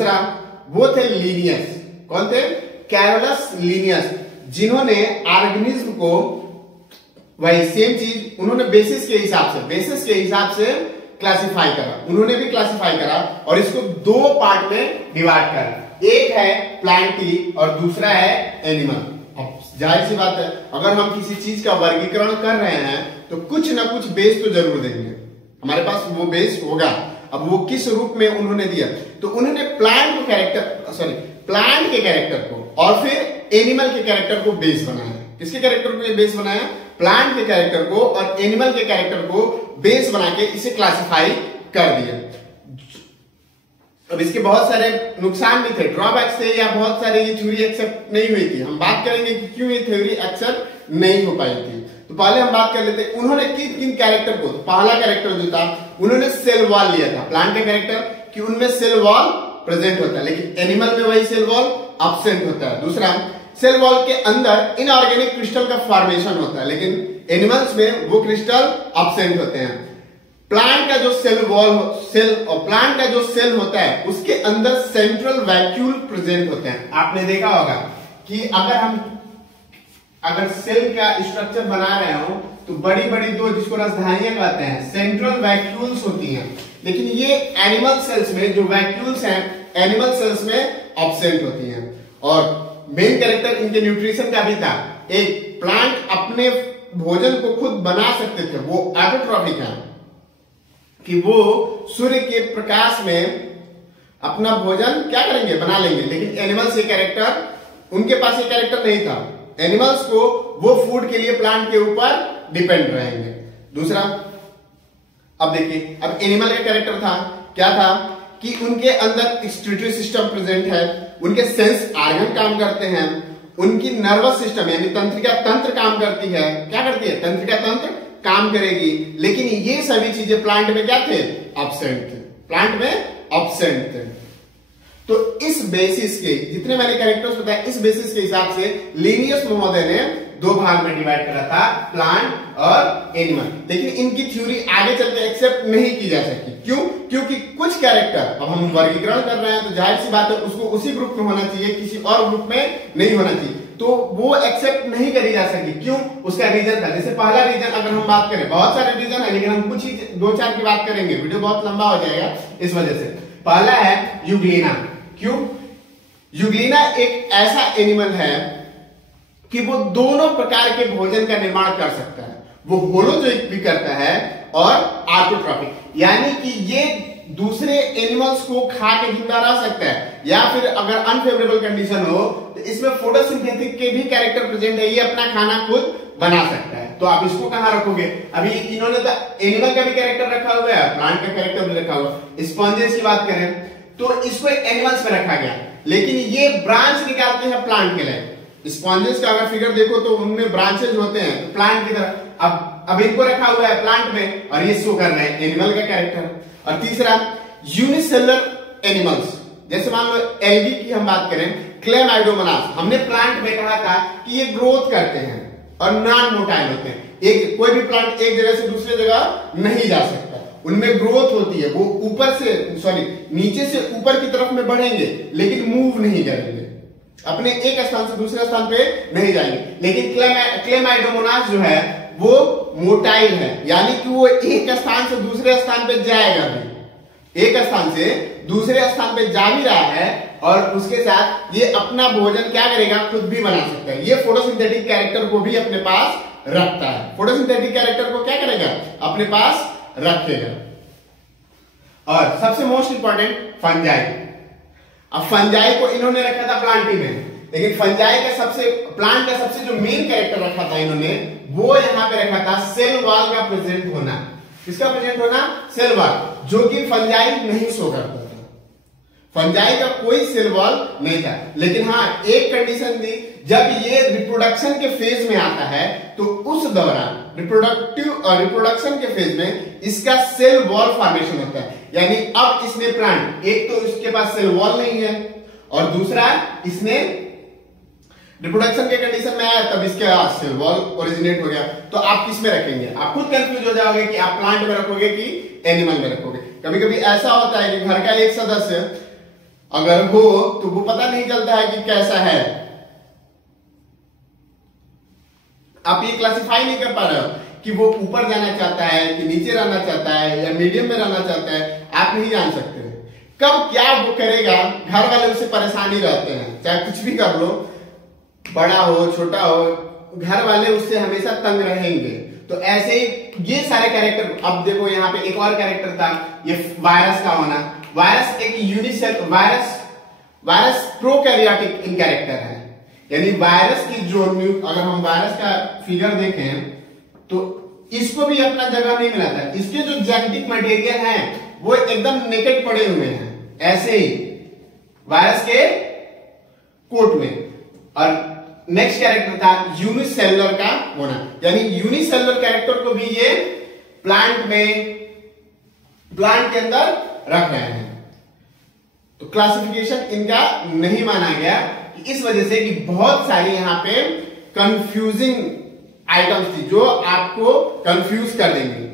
दूसरा वो थे लीनियस, कौन थे? कैरोलस लीनियस, जिन्होंने ऑर्गेनिज्म को वही सेम चीज उन्होंने बेसिस के हिसाब से क्लासिफाई करा, उन्होंने भी क्लासिफाई करा और इसको दो पार्ट में डिवाइड करा, एक है प्लांटी और दूसरा है एनिमल। अब जाहिर सी बात है, अगर हम किसी चीज का वर्गीकरण कर रहे हैं तो कुछ ना कुछ बेस तो जरूर देंगे, हमारे पास वो बेस होगा। अब वो किस रूप में उन्होंने दिया, तो उन्होंने प्लांट के कैरेक्टर को और फिर एनिमल के कैरेक्टर को बेस बनाया। किसके कैरेक्टर को बेस बनाया? प्लांट के कैरेक्टर को और एनिमल के कैरेक्टर को बेस बना के इसे क्लासिफाई कर दिया। अब इसके बहुत सारे नुकसान भी थे, ड्रॉबैक्स थे, या बहुत सारे ये थ्योरी एक्सेप्ट नहीं हुई थी। हम बात करेंगे कि क्यों ये थ्योरी एक्सेप्ट नहीं हो पाई थी। तो पहले हम बात कर लेते हैं उन्होंने किन किन कैरेक्टर को। तो पहला कैरेक्टर जो था उन्होंने सेल वॉल लिया था, प्लांट का कैरेक्टर कि उनमें सेल वॉल प्रेजेंट होता है, लेकिन एनिमल में वही सेल वॉल एब्सेंट होता है। दूसरा, सेल वॉल के अंदर इनऑर्गेनिक क्रिस्टल का फॉर्मेशन होता है, लेकिन एनिमल्स में वो क्रिस्टल एब्सेंट होते हैं। प्लांट का जो प्लांट का जो सेल होता है उसके अंदर सेंट्रल वैक्यूल प्रेजेंट होते हैं। आपने देखा होगा कि अगर सेल का स्ट्रक्चर बना रहे हो तो बड़ी बड़ी दो, जिसको राजधानियां कहते हैं, सेंट्रल वैक्यूल्स होती हैं, लेकिन ये एनिमल सेल्स में जो वैक्यूल्स हैं एनिमल सेल्स में एब्सेंट होती हैं। और मेन कैरेक्टर इनके न्यूट्रिशन का भी था। एक प्लांट अपने भोजन को खुद बना सकते थे, वो ऑटोट्रॉफिक है कि वो सूर्य के प्रकाश में अपना भोजन क्या करेंगे, बना लेंगे, लेकिन एनिमल्स ये कैरेक्टर, उनके पास ये कैरेक्टर नहीं था। एनिमल्स को वो फूड के लिए प्लांट के ऊपर डिपेंड रहेंगे। दूसरा, अब देखिए, अब एनिमल का कैरेक्टर था, क्या था कि उनके अंदर एक्सक्रीटरी सिस्टम प्रेजेंट है, उनके सेंस ऑर्गन काम करते हैं, उनकी नर्वस सिस्टम यानी तंत्रिका तंत्र काम करती है। क्या करती है? तंत्रिका तंत्र काम करेगी, लेकिन ये सभी चीजें प्लांट में क्या थे? एब्सेंट थे, प्लांट में एब्सेंट थे। तो इस बेसिस के जितने मैंने कैरेक्टर्स बताए, इस बेसिस के हिसाब से लिनियस महोदय ने दो भाग में डिवाइड करा था, प्लांट और एनिमल। लेकिन इनकी थ्योरी आगे चलकर एक्सेप्ट नहीं की जा सकती। क्यों? क्योंकि कुछ कैरेक्टर, अब हम वर्गीकरण कर रहे हैं तो जाहिर सी बात है उसको उसी ग्रुप में होना चाहिए, किसी और ग्रुप में नहीं होना चाहिए, तो वो एक्सेप्ट नहीं करी जा सकती। क्यों? उसका रीजन था। जैसे पहला रीजन अगर हम बात करें, बहुत सारे रीजन है लेकिन हम कुछ ही दो चार की बात करेंगे, वीडियो बहुत लंबा हो जाएगा इस वजह से। पहला है यूग्लिना। क्यों? यूग्लिना एक ऐसा एनिमल है कि वो दोनों प्रकार के भोजन का निर्माण कर सकता है। वो होलोजोइक भी करता है और ऑटोट्रॉफिक, यानी कि ये दूसरे एनिमल्स को खा के जिंदा रह सकता है, या फिर अगर अनफेवरेबल कंडीशन हो तो इसमें फोटोसिंथेटिक के भी कैरेक्टर प्रेजेंट है, ये अपना खाना खुद बना सकता है। तो आप इसको कहां रखोगे? अभी इन्होंने तो एनिमल का भी कैरेक्टर रखा हुआ है, प्लांट का कैरेक्टर भी रखा हुआ है। स्पॉन्जेस की बात करें तो इसको एनिमल्स में रखा गया, लेकिन ये ब्रांच निकालते हैं प्लांट के लिए। स्पॉन्जेस का अगर फिगर देखो तो उनमें ब्रांचेज होते हैं तो प्लांट की तरह। अब इनको रखा हुआ है प्लांट में और ये शो कर रहे हैं एनिमल का कैरेक्टर। और तीसरा, यूनिसेलुलर एनिमल्स, जैसे मान लो एल्गी की हम बात करें, क्लेमाइडोमोनास, हमने प्लांट में कहा था कि ये ग्रोथ करते हैं और नॉन मोटाइल होते हैं। एक कोई भी प्लांट एक जगह से दूसरे जगह नहीं जा सकता, उनमें ग्रोथ होती है, वो नीचे से ऊपर की तरफ में बढ़ेंगे लेकिन मूव नहीं करेंगे, अपने एक स्थान से दूसरे स्थान पे नहीं जाएंगे। लेकिन क्लेमाइडोमोनास जो है वो मोटाइल है, यानी कि वो एक स्थान से दूसरे स्थान पे जाएगा भी, एक स्थान से दूसरे स्थान पे जा भी रहा है और उसके साथ ये अपना भोजन क्या करेगा, खुद भी बना सकता है। ये फोटोसिंथेटिक कैरेक्टर को भी अपने पास रखता है, फोटोसिंथेटिक कैरेक्टर को क्या करेगा, अपने पास रखेगा। और सबसे मोस्ट इंपॉर्टेंट फंजाई। अब फंजाई को इन्होंने रखा था प्लांटी में, लेकिन फंजाई का प्लांट का सबसे जो मेन कैरेक्टर रखा था इन्होंने, वो यहां पे रखा था सेल वॉल का प्रेजेंट होना। किसका प्रेजेंट होना? सेल वॉल, जो कि फंजाई नहीं शो करता था। फंजाई का कोई सेल वॉल नहीं था, लेकिन हाँ एक कंडीशन थी, जब ये रिप्रोडक्शन के फेज में आता है तो उस दौरान रिप्रोडक्शन के फेज में इसका सेल वॉल फॉर्मेशन होता है। यानी अब इसने प्लांट, एक तो इसके पास सेल वॉल नहीं है और दूसरा इसने रिप्रोडक्शन के कंडीशन में आया तब इसके सेल वॉल ओरिजिनेट हो गया। तो आप किस में रखेंगे? आप खुद कंफ्यूज हो जाओगे कि आप प्लांट में रखोगे कि एनिमल में रखोगे। कभी कभी ऐसा होता है कि घर का एक सदस्य अगर हो तो वो पता नहीं चलता है कि कैसा है। आप ये क्लासिफाई नहीं कर पा रहे हो कि वो ऊपर जाना चाहता है कि नीचे रहना चाहता है या मीडियम में रहना चाहता है, आप नहीं जान सकते। कब क्या वो करेगा, घर वाले उससे परेशानी रहते हैं, चाहे कुछ भी कर लो, बड़ा हो छोटा हो, घर वाले उससे हमेशा तंग रहेंगे। तो ऐसे ही ये सारे कैरेक्टर, अब देखो यहाँ पे एक और कैरेक्टर था, ये वायरस का होना। वायरस एक यूनिसेल वायरस प्रोकैरियोटिक इन कैरेक्टर है, यानी वायरस की जो अगर हम वायरस का फिगर देखें तो इसको भी अपना जगह नहीं मिला था। इसके जो जेनेटिक मटेरियल है वो एकदम नेकेड पड़े हुए हैं, ऐसे ही वायरस के कोट में। और नेक्स्ट कैरेक्टर था यूनिसेलुलर का होना, यानी यूनिसेलुलर कैरेक्टर को भी ये प्लांट के अंदर रख रहे हैं। तो क्लासिफिकेशन इनका नहीं माना गया कि इस वजह से कि बहुत सारी यहां पे कंफ्यूजिंग आइटम्स थी जो आपको कंफ्यूज कर देंगी।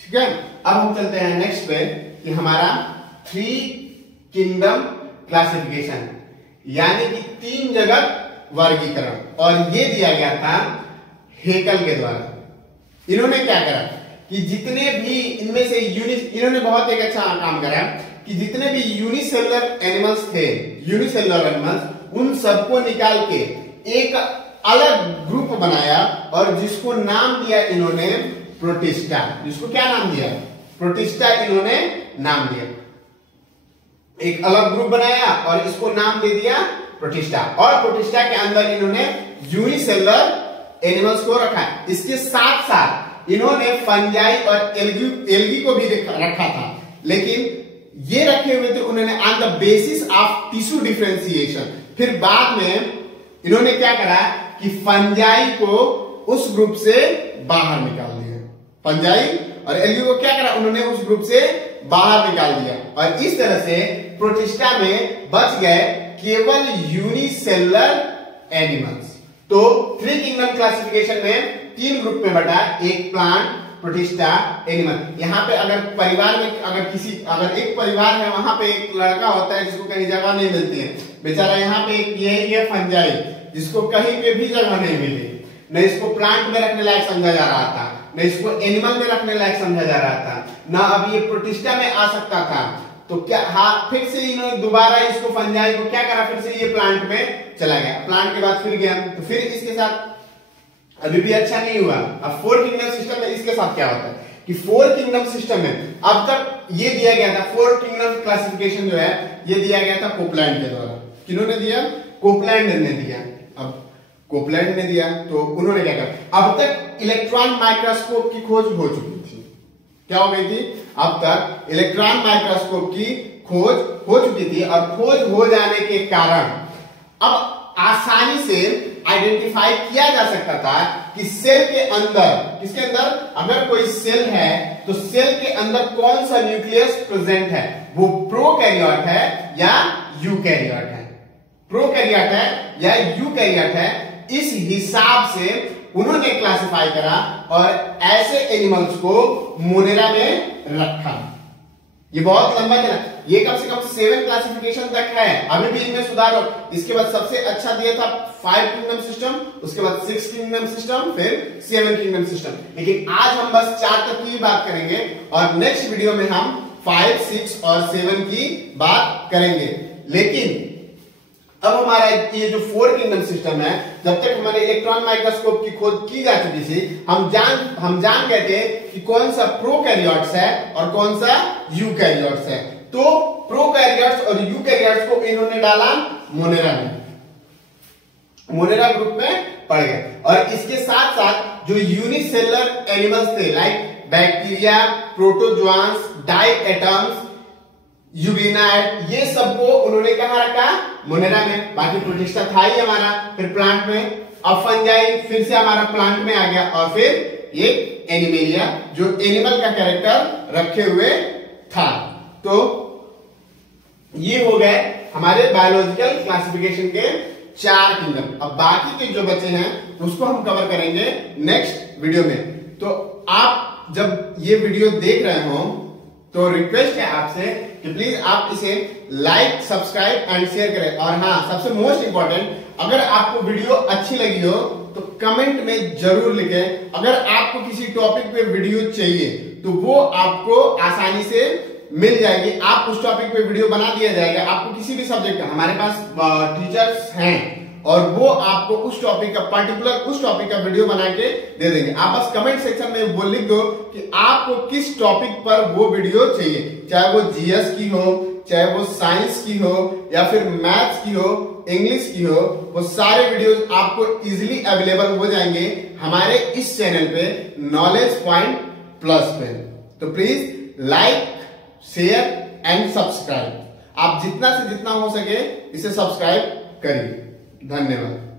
ठीक है, अब हम चलते हैं नेक्स्ट पे कि हमारा 3 किंगडम क्लासिफिकेशन, यानी कि 3 जगत वर्गीकरण, और ये दिया गया था हेकल के द्वारा। इन्होंने क्या करा कि जितने भी इनमें से इन्होंने बहुत एक अच्छा काम करा कि जितने भी यूनिसेलुलर एनिमल्स थे, यूनिसेलुलर एनिमल्स, उन सबको निकाल के एक अलग ग्रुप बनाया और जिसको नाम दिया इन्होंने प्रोटिस्टा। जिसको क्या नाम दिया? प्रोटिस्टा इन्होंने नाम दिया। एक अलग ग्रुप बनाया और इसको नाम दे दिया प्रोटिस्टा, और प्रोटिस्टा के अंदर इन्होंने यूनिसेलुलर एनिमल्स को रखा। इसके साथ साथ इन्होंने फंजाई और एल्गी को भी रखा था, लेकिन ये रखे हुए थे उन्होंने on the basis of tissue differentiation. फिर बाद में इन्होंने क्या करा कि फंजाई को उस ग्रुप से बाहर निकाल दिया। फंजाई और एल्गी को क्या करा, उन्होंने उस ग्रुप से बाहर निकाल दिया, और इस तरह से प्रोटिस्टा में बच गए केवल यूनिसेलुलर एनिमल्स। तो 3 किंगडम क्लासिफिकेशन में 3 ग्रुप में बटा, एक प्लांट, प्रोटिस्टा, एनिमल। यहाँ पे अगर परिवार में अगर एक परिवार है, वहां पे एक लड़का होता है जिसको कहीं जगह नहीं मिलती है, बेचारा यहाँ पे यही है फंजाई, जिसको कहीं पे भी जगह नहीं मिली, न इसको प्लांट में रखने लायक समझा जा रहा था, न इसको एनिमल में रखने लायक समझा जा रहा था, न अब ये प्रोटिस्टा में आ सकता था। तो क्या फिर से इन्होंने दोबारा इसको फंजाई को क्या करा, फिर से ये प्लांट में चला गया, प्लांट के बाद फिर गया, तो फिर इसके साथ अभी भी अच्छा नहीं हुआ। अब 4 किंगडम सिस्टम में इसके साथ क्या होता है कि 4 किंगडम सिस्टम में अब तक ये दिया गया था, 4 किंगडम क्लासिफिकेशन जो है ये दिया गया था कोपलैंड के द्वारा। किन्होंने दिया? कोपलैंड ने दिया। अब कोपलैंड ने दिया तो उन्होंने क्या करा, अब तक इलेक्ट्रॉन माइक्रोस्कोप की खोज हो चुकी थी। क्या हो गई थी? अब तक इलेक्ट्रॉन माइक्रोस्कोप की खोज हो चुकी थी, और खोज हो जाने के कारण अब आसानी से आइडेंटिफाई किया जा सकता था कि सेल के अंदर, किसके अंदर, अगर कोई सेल है तो सेल के अंदर कौन सा न्यूक्लियस प्रेजेंट है, वो प्रोकैरियोट है या यूकैरियोट है, प्रोकैरियोट है या यूकैरियोट है। इस हिसाब से उन्होंने क्लासिफाई करा और ऐसे एनिमल्स को मोनेरा में रखा। ये बहुत लंबा चला, ये कम से कम 7 क्लासिफिकेशन तक है, अभी भी इनमें सुधार हो। इसके बाद सबसे अच्छा दिया था 5 किंगडम सिस्टम, उसके बाद 6 किंगडम सिस्टम, फिर 7 किंगडम सिस्टम। लेकिन आज हम बस 4 तक की बात करेंगे, और नेक्स्ट वीडियो में हम 5, 6 और 7 की बात करेंगे। लेकिन अब हमारा ये जो 4 किंगडम सिस्टम है, जब तक हमारे इलेक्ट्रॉन माइक्रोस्कोप की खोज की जा चुकी थी, हम जान गए थे कि कौन सा प्रोकैरियोट्स है और कौन सा यूकैरियोट्स है। तो प्रोकैरियोट्स और यूकैरियोट्स को इन्होंने डाला मोनेरा में, मोनेरा ग्रुप में पड़ गए। और इसके साथ साथ जो यूनिसेलुलर एनिमल्स थे, लाइक बैक्टीरिया, प्रोटोजोआंस, डाइएटम्स, यूग्लिनाइड, ये सबको उन्होंने कहां रखा? मोनेरा में। बाकी प्रोटिस्टा था ही हमारा, फिर प्लांट में, अब फंजाई फिर से हमारा प्लांट में आ गया, और फिर ये एनिमेलिया जो एनिमल का कैरेक्टर रखे हुए था। तो ये हो गए हमारे बायोलॉजिकल क्लासिफिकेशन के 4 किंगडम। अब बाकी के जो बचे हैं उसको हम कवर करेंगे नेक्स्ट वीडियो में। तो आप जब ये वीडियो देख रहे हो तो रिक्वेस्ट है आपसे कि प्लीज आप इसे लाइक, सब्सक्राइब एंड शेयर करें। और हाँ, सबसे मोस्ट इंपॉर्टेंट, अगर आपको वीडियो अच्छी लगी हो तो कमेंट में जरूर लिखें। अगर आपको किसी टॉपिक पे वीडियो चाहिए तो वो आपको आसानी से मिल जाएगी, आप उस टॉपिक पे वीडियो बना दिया जाएगा। आपको किसी भी सब्जेक्ट का, हमारे पास टीचर्स हैं और वो आपको उस टॉपिक का, पर्टिकुलर उस टॉपिक का वीडियो बना के दे देंगे। आप बस कमेंट सेक्शन में वो लिख दो कि आपको किस टॉपिक पर वो वीडियो चाहिए, चाहे वो जीएस की हो, चाहे वो साइंस की हो, या फिर मैथ्स की हो, इंग्लिश की हो, वो सारे वीडियोस आपको इजीली अवेलेबल हो जाएंगे हमारे इस चैनल पे, नॉलेज पॉइंट प्लस पे। तो please like, share and subscribe. आप जितना से जितना हो सके इसे सब्सक्राइब करिए। धन्यवाद।